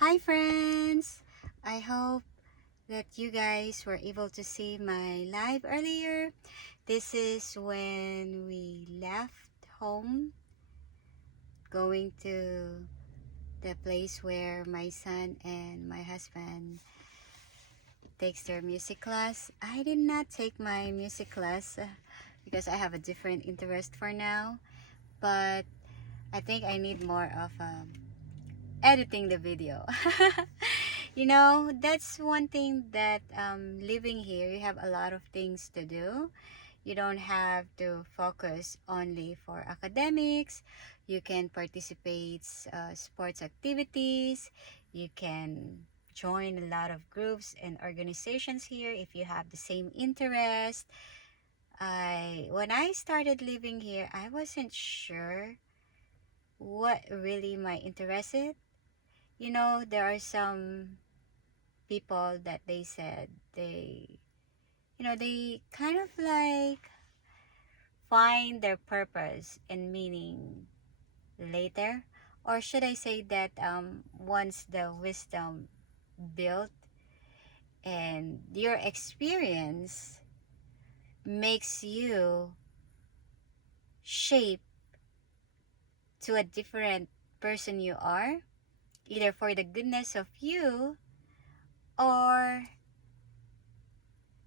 Hi friends! I hope that you guys were able to see my live earlier. This is when we left home, going to the place where my son and my husband takes their music class. I did not take my music class because I have a different interest for now, but I think I need more of editing the video. That's one thing that living here, you have a lot of things to do. You don't have to focus only for academics. You can participate sports activities. You can join a lot of groups and organizations here if you have the same interest. When I started living here, I wasn't sure what really my interest is. There are some people that they said they kind of like find their purpose and meaning later, or should I say that once the wisdom built and your experience makes you shape to a different person you are, either for the goodness of you, or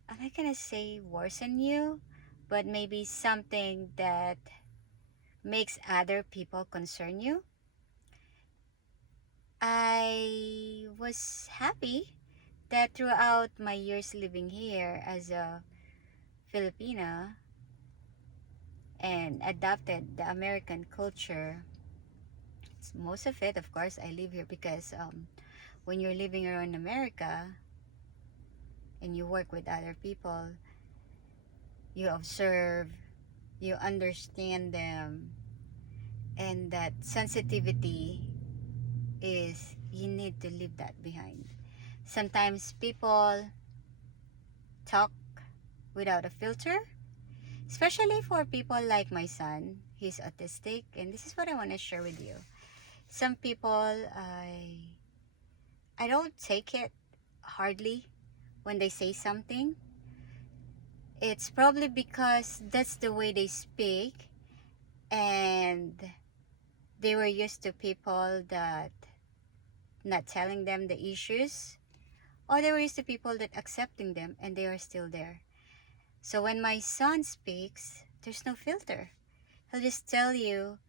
I'm not gonna say worsen you, but maybe something that makes other people concern you. I was happy that throughout my years living here as a Filipina and adopted the American culture, most of it, of course, I live here because when you're living around America and you work with other people, you observe, you understand them, and that sensitivity is you need to leave that behind. Sometimes people talk without a filter, especially for people like my son. He's autistic, and this is what I want to share with you. Some people, I don't take it hardly when they say something. It's probably because that's the way they speak, and they were used to people that not telling them the issues, or they were used to people that accepting them and they are still there. So when my son speaks, there's no filter. He'll just tell you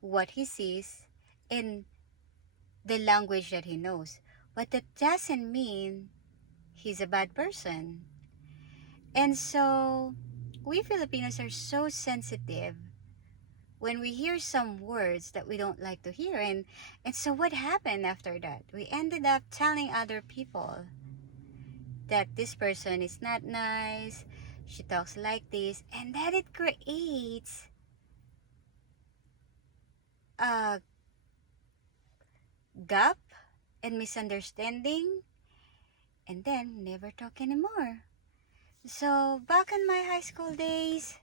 what he sees in the language that he knows. But that doesn't mean he's a bad person. And so we Filipinos are so sensitive when we hear some words that we don't like to hear. And so what happened after that? We ended up telling other people that this person is not nice, she talks like this, and that it creates a gap and misunderstanding, and then never talk anymore. So back in my high school days,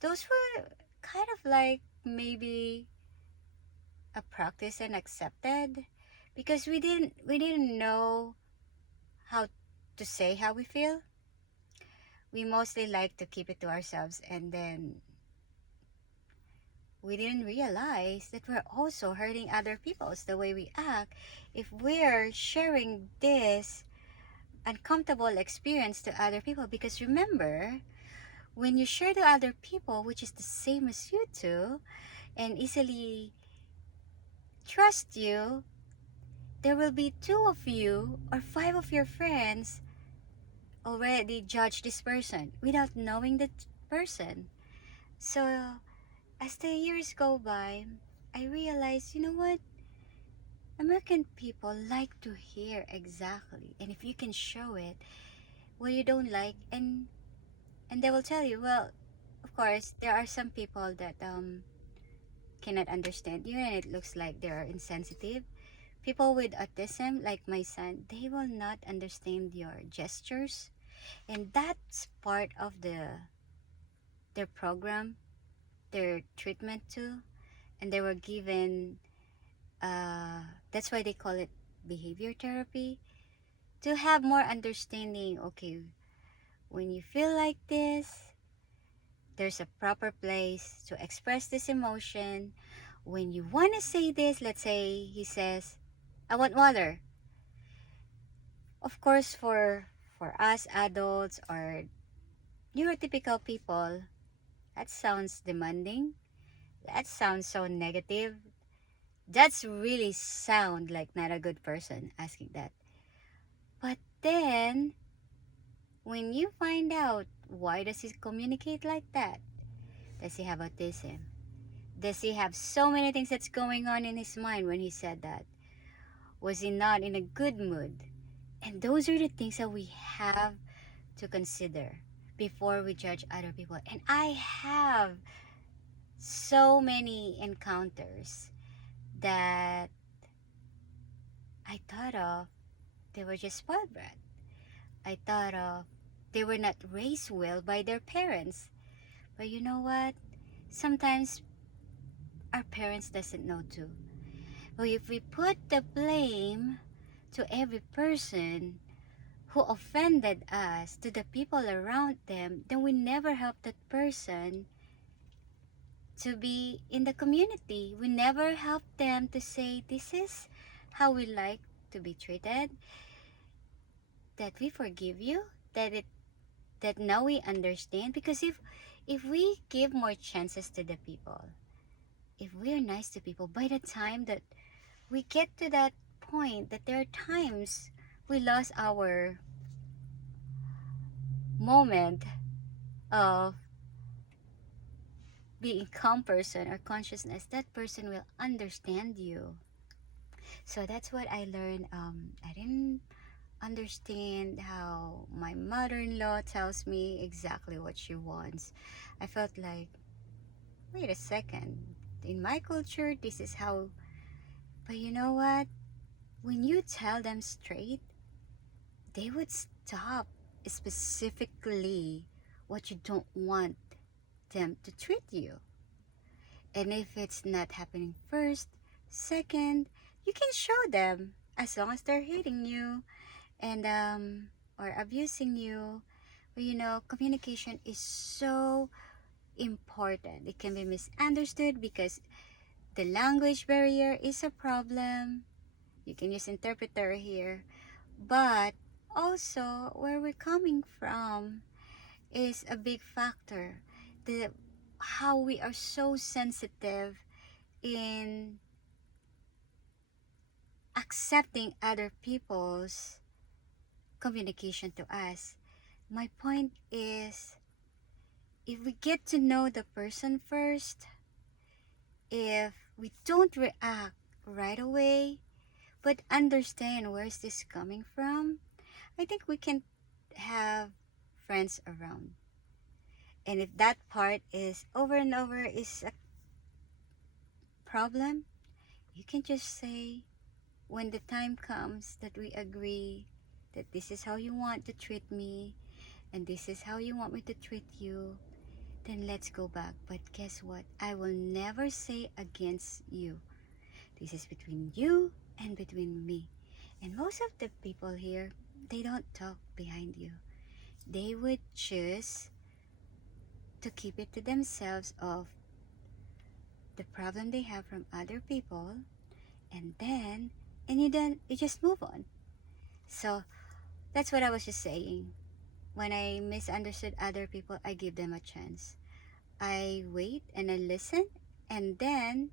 those were kind of like maybe a practice and accepted because we didn't know how to say how we feel. We mostly like to keep it to ourselves, and then we didn't realize that we're also hurting other people's the way we act if we're sharing this uncomfortable experience to other people. Because remember, when you share to other people which is the same as you two and easily trust you, there will be two of you or five of your friends already judge this person without knowing that person. So as the years go by, I realized, you know what? American people like to hear exactly, and if you can show it what you don't like, and they will tell you. Well, of course, there are some people that cannot understand you, and it looks like they are insensitive. People with autism, like my son, they will not understand your gestures, and that's part of their program, their treatment too, and they were given That's why they call it behavior therapy. To have more understanding, okay, when you feel like this, there's a proper place to express this emotion. When you want to say this, let's say he says, I want water. Of course, for us adults or neurotypical people, that sounds demanding. That sounds so negative. That's really sound like not a good person asking that. But then, when you find out why does he communicate like that? Does he have autism? Does he have so many things that's going on in his mind when he said that? Was he not in a good mood? And those are the things that we have to consider before we judge other people. And I have so many encounters that I thought of they were just spoiled brat. I thought of they were not raised well by their parents. But you know what? Sometimes our parents doesn't know too. But if we put the blame to every person who offended us, to the people around them, then we never help that person to be in the community. We never help them to say, this is how we like to be treated, that we forgive you, that now we understand. Because if we give more chances to the people, if we are nice to people, by the time that we get to that point, that there are times we lost our moment of being calm person or consciousness, that person will understand you. So that's what I learned. I didn't understand how my mother-in-law tells me exactly what she wants. I felt like, wait a second, in my culture this is how. But you know what, when you tell them straight, they would stop specifically what you don't want them to treat you. And if it's not happening first, second, you can show them. As long as they're hitting you and or abusing you, well, you know, communication is so important. It can be misunderstood because the language barrier is a problem. You can use interpreter here, but also where we're coming from is a big factor. The how we are so sensitive in accepting other people's communication to us. My point is, if we get to know the person first, if we don't react right away, but understand where's this coming from, I think we can have friends around. And if that part is over and over is a problem, you can just say, when the time comes that we agree that this is how you want to treat me and this is how you want me to treat you, then let's go back. But guess what? I will never say against you. This is between you and between me. And most of the people here, they don't talk behind you. They would choose to keep it to themselves of the problem they have from other people, and then you just move on. So that's what I was just saying. When I misunderstood other people, I give them a chance. I wait and I listen, and then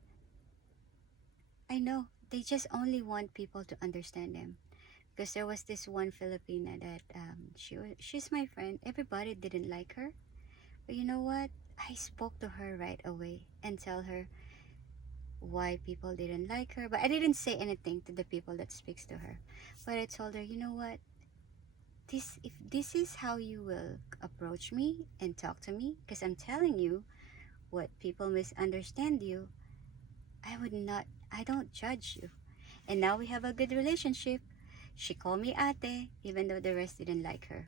I know they just only want people to understand them. Because there was this one Filipina that she's my friend. Everybody didn't like her, but you know what? I spoke to her right away and tell her why people didn't like her. But I didn't say anything to the people that speaks to her. But I told her, you know what? If this is how you will approach me and talk to me, because I'm telling you what people misunderstand you, I don't judge you. And now we have a good relationship. She called me ate, even though the rest didn't like her.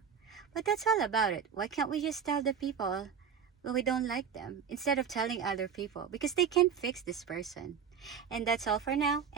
But that's all about it. Why can't we just tell the people when we don't like them instead of telling other people? Because they can't fix this person. And that's all for now.